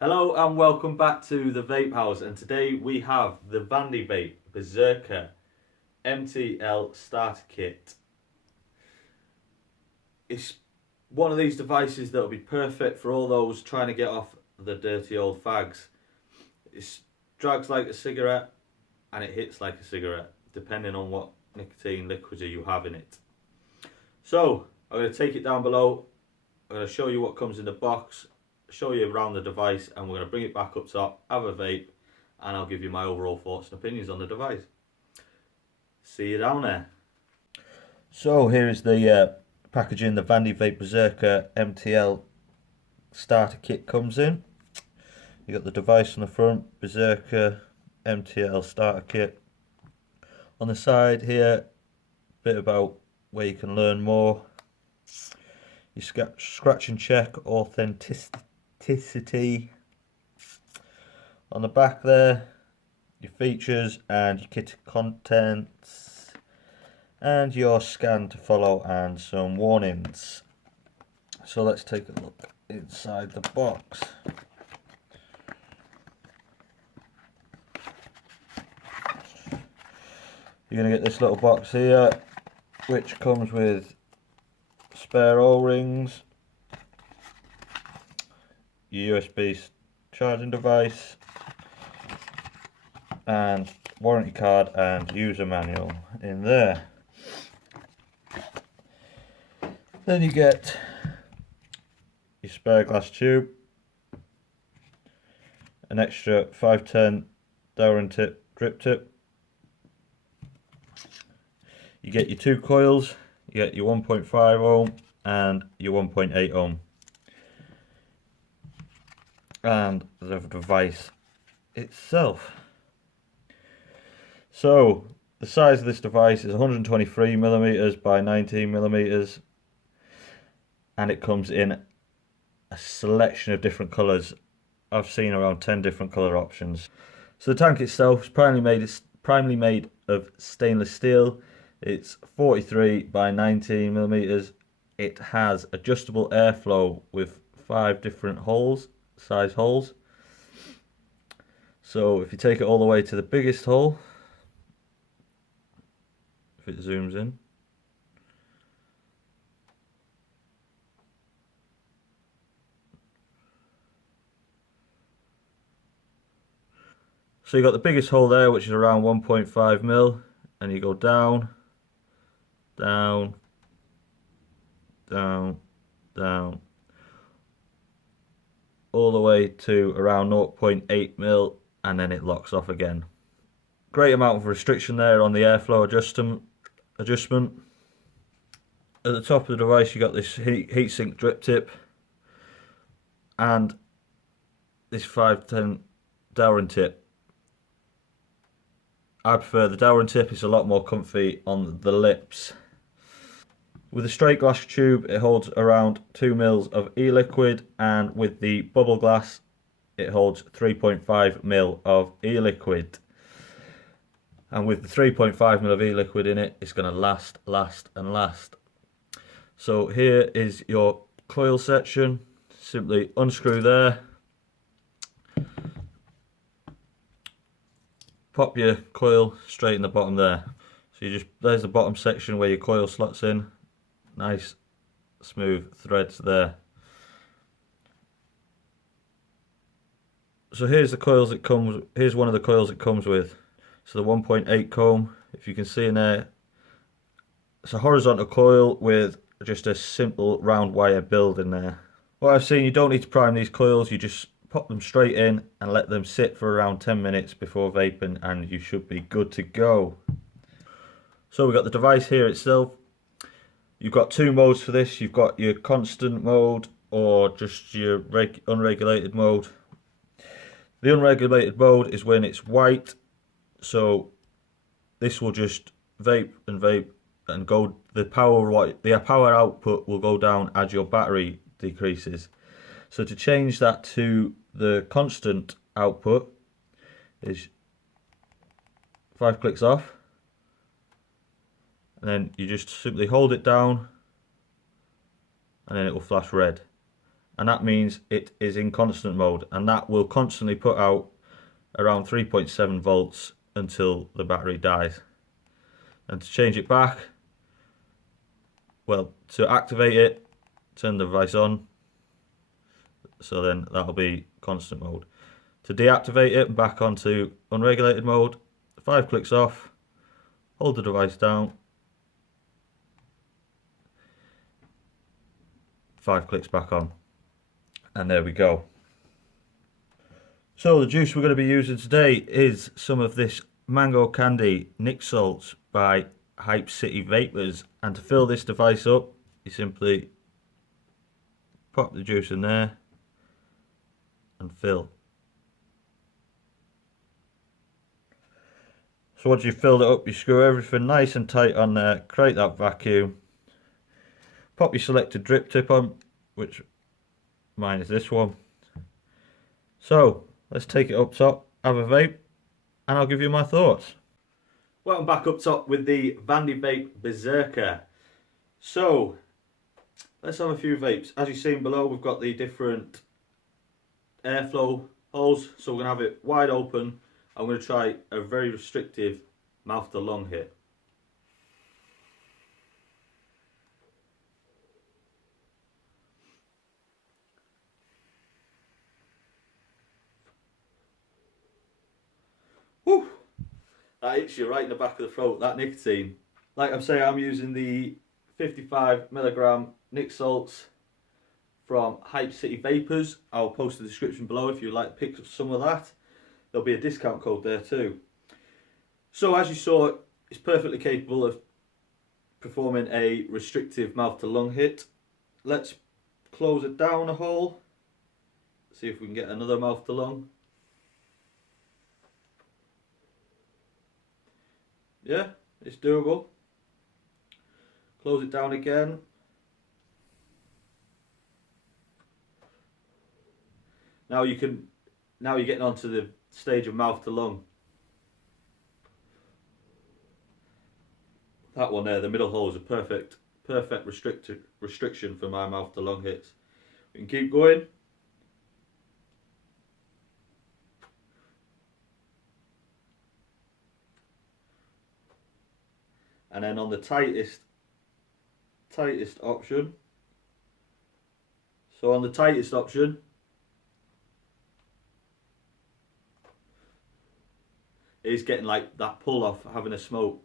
Hello and welcome back to the Vape House, and today we have the Vandy Vape Berserker MTL starter kit. It's one of these devices that will be perfect for all those trying to get off the dirty old fags. It drags like a cigarette and it hits like a cigarette, depending on what nicotine liquid you have in it. So I'm going to take it down below. I'm going to show you what comes in the box, show you around the device, and we're going to bring it back up top, have a vape, and I'll give you my overall thoughts and opinions on the device. See you down there. So here is the packaging the Vandy Vape Berserker MTL starter kit comes in. You got the device on the front, Berserker MTL starter kit. On the side here, a bit about where you can learn more. You scratch and check authenticity. On the back there, your features and your kit contents, and your scan to follow and some warnings. So let's take a look inside the box. You're going to get this little box here, which comes with spare O-rings, your USB charging device, and warranty card and user manual in there. Then you get your spare glass tube, an extra 510 Darwin tip drip tip. You get your two coils, you get your 1.5 ohm and your 1.8 ohm. And the device itself. So the size of this device is 123mm by 19mm, and it comes in a selection of different colours. I've seen around 10 different colour options. So the tank itself is primarily made of stainless steel. It's 43 by 19mm. It has adjustable airflow with 5 different size holes. So if you take it all the way to the biggest hole, if it zooms in, so you got the biggest hole there, which is around 1.5mm, and you go down, down, down, down, all the way to around 0.8mm, and then it locks off again. Great amount of restriction there on the airflow adjustment. At the top of the device you got this heatsink drip tip and this 510 Darwin tip. I prefer the Darwin tip, it's a lot more comfy on the lips. With a straight glass tube it holds around 2ml of e-liquid, and with the bubble glass it holds 3.5ml of e-liquid. And with the 3.5ml of e-liquid in it, it's going to last and last. So here is your coil section. Simply unscrew there, pop your coil straight in the bottom there. So there's the bottom section where your coil slots in. Nice smooth threads there. So here's here's one of the coils it comes with. So the 1.8 comb, if you can see in there, it's a horizontal coil with just a simple round wire build in there. What I've seen, you don't need to prime these coils, you just pop them straight in and let them sit for around 10 minutes before vaping, and you should be good to go. So we've got the device here itself. You've got two modes for this. You've got your constant mode or just your unregulated mode. The unregulated mode is when it's white. So this will just vape and go. The power output will go down as your battery decreases. So to change that to the constant output is 5 clicks off, and then you just simply hold it down and then it will flash red, and that means it is in constant mode, and that will constantly put out around 3.7 volts until the battery dies. And to change it back, well, to activate it, turn the device on, so then that'll be constant mode. To deactivate it, back onto unregulated mode, 5 clicks off, hold the device down, 5 clicks back on, and there we go. So the juice we're going to be using today is some of this Mango Candy Nic Salts by Hype City Vapors, and to fill this device up you simply pop the juice in there and fill. So once you've filled it up, you screw everything nice and tight on there, create that vacuum, pop your selected drip tip on, which mine is this one. So let's take it up top, have a vape, and I'll give you my thoughts. Well, I'm back up top with the Vandy Vape Berserker. So let's have a few vapes. As you've seen below, we've got the different airflow holes, so we're going to have it wide open. I'm going to try a very restrictive mouth to lung hit. Whew. That hits you right in the back of the throat, that nicotine. Like I'm saying, I'm using the 55mg Nic Salts from Hype City Vapors. I'll post the description below if you'd like to pick up some of that. There'll be a discount code there too. So as you saw, it's perfectly capable of performing a restrictive mouth to lung hit. Let's close it down a hole, see if we can get another mouth to lung. Yeah, it's doable. Close it down again. Now you're getting onto the stage of mouth to lung. That one there, the middle hole, is a perfect restriction for my mouth to lung hits. We can keep going. And then on the tightest option. So on the tightest option, it's getting like that pull off having a smoke.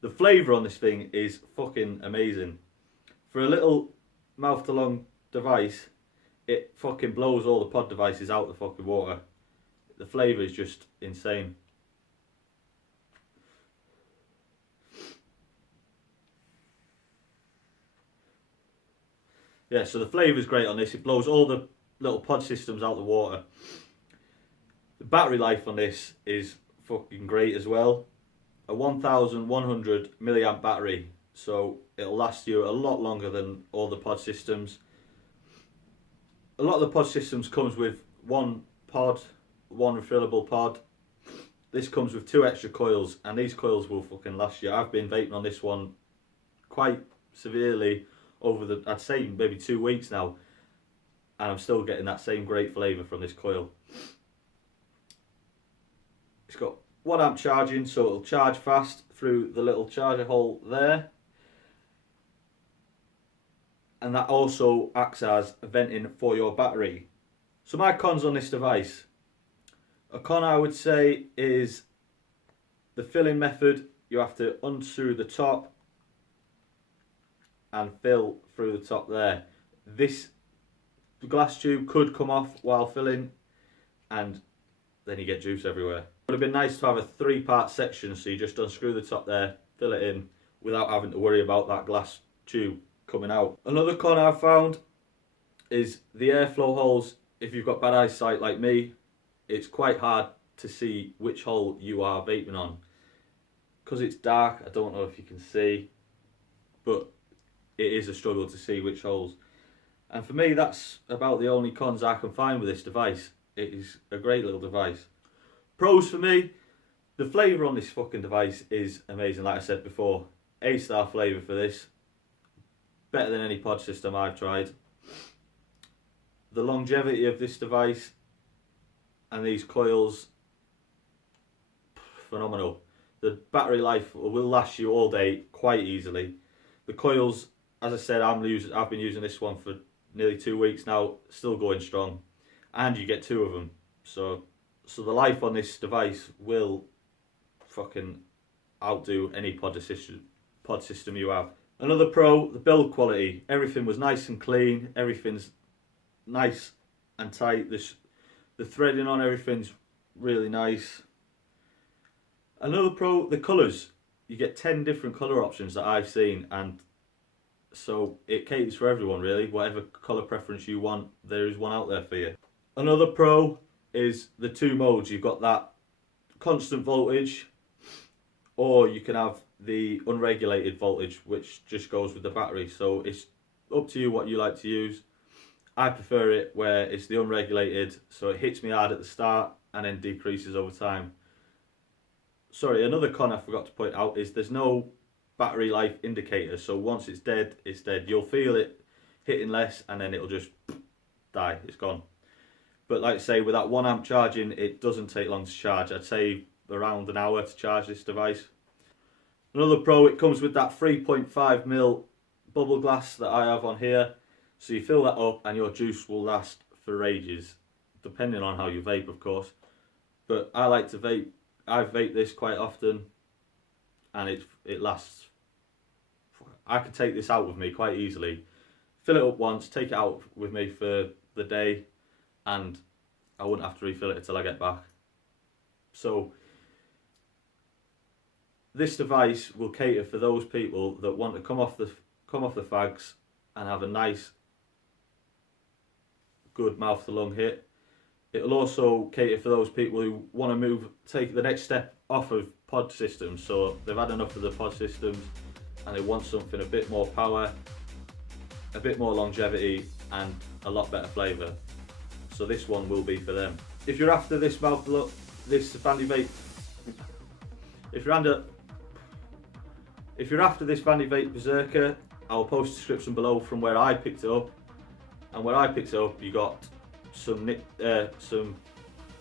The flavour on this thing is fucking amazing. For a little mouth to lung device, it fucking blows all the pod devices out the fucking water. The flavour is just insane. Yeah, so the flavour is great on this. It blows all the little pod systems out the water. The battery life on this is fucking great as well. A 1100 milliamp battery, so it'll last you a lot longer than all the pod systems. A lot of the pod systems comes with one refillable pod. This comes with 2 extra coils, and these coils will fucking last you. I've been vaping on this one quite severely over the, I'd say maybe 2 weeks now, and I'm still getting that same great flavour from this coil. It's got 1 amp charging, so it'll charge fast through the little charger hole there, and that also acts as venting for your battery. So my cons on this device, a con I would say is the filling method. You have to unscrew the top and fill through the top there. This glass tube could come off while filling, and then you get juice everywhere. It would have been nice to have a 3-part section, so you just unscrew the top there, fill it in, without having to worry about that glass tube coming out. Another con I've found is the airflow holes. If you've got bad eyesight like me, it's quite hard to see which hole you are vaping on. Because it's dark, I don't know if you can see, but it is a struggle to see which holes. And for me, that's about the only cons I can find with this device. It is a great little device. Pros for me, the flavour on this fucking device is amazing. Like I said before, A-star flavour for this. better than any pod system I've tried. The longevity of this device and these coils, phenomenal. The battery life will last you all day quite easily. The coils, as I said, I've been using this one for nearly 2 weeks now, still going strong, and you get 2 of them. So the life on this device will fucking outdo any pod system you have. Another pro, the build quality. Everything was nice and clean. Everything's nice and tight. The threading on everything's really nice. Another pro, the colours. You get 10 different colour options that I've seen, and so it caters for everyone really. Whatever colour preference you want, there is one out there for you. Another pro is the 2 modes. You've got that constant voltage, or you can have the unregulated voltage, which just goes with the battery. So it's up to you what you like to use. I prefer it where it's the unregulated, so it hits me hard at the start and then decreases over time. Sorry, another con I forgot to point out is there's no battery life indicator, so once it's dead, it's dead. You'll feel it hitting less and then it'll just die, it's gone. But like I say, with that 1 amp charging, it doesn't take long to charge. I'd say around an hour to charge this device. Another pro, it comes with that 3.5mm bubble glass that I have on here. So you fill that up and your juice will last for ages, depending on how you vape of course. But I like to vape, I vape this quite often and it lasts. I could take this out with me quite easily. Fill it up once, take it out with me for the day, and I wouldn't have to refill it until I get back. So this device will cater for those people that want to come off the fags and have a nice, good mouth to lung hit. It'll also cater for those people who want to take the next step off of pod systems. So they've had enough of the pod systems and they want something a bit more power, a bit more longevity, and a lot better flavour. So this one will be for them. If you're after this Vandy Vape, if you're after this Vandy Vape Berserker, I'll post a description below from where I picked it up. And where I picked it up, you got some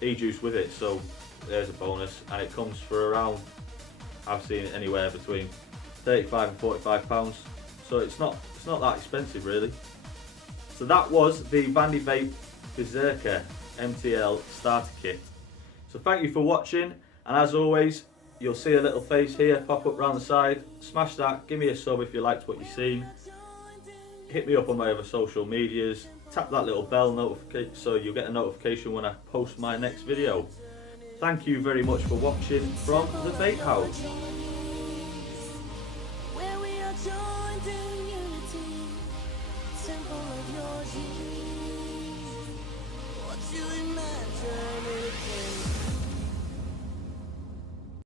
e-juice with it, so there's a bonus. And it comes for around, I've seen it anywhere between 35 and 45 pounds. So it's not that expensive really. So that was the Vandy Vape Berserker MTL starter kit. So thank you for watching, and as always, you'll see a little face here pop up around the side. Smash that, give me a sub if you liked what you've seen. Hit me up on my other social medias. Tap that little bell notification so you'll get a notification when I post my next video. Thank you very much for watching from the Vape House. Where we are joined in unity, temple of your dreams. What you imagine.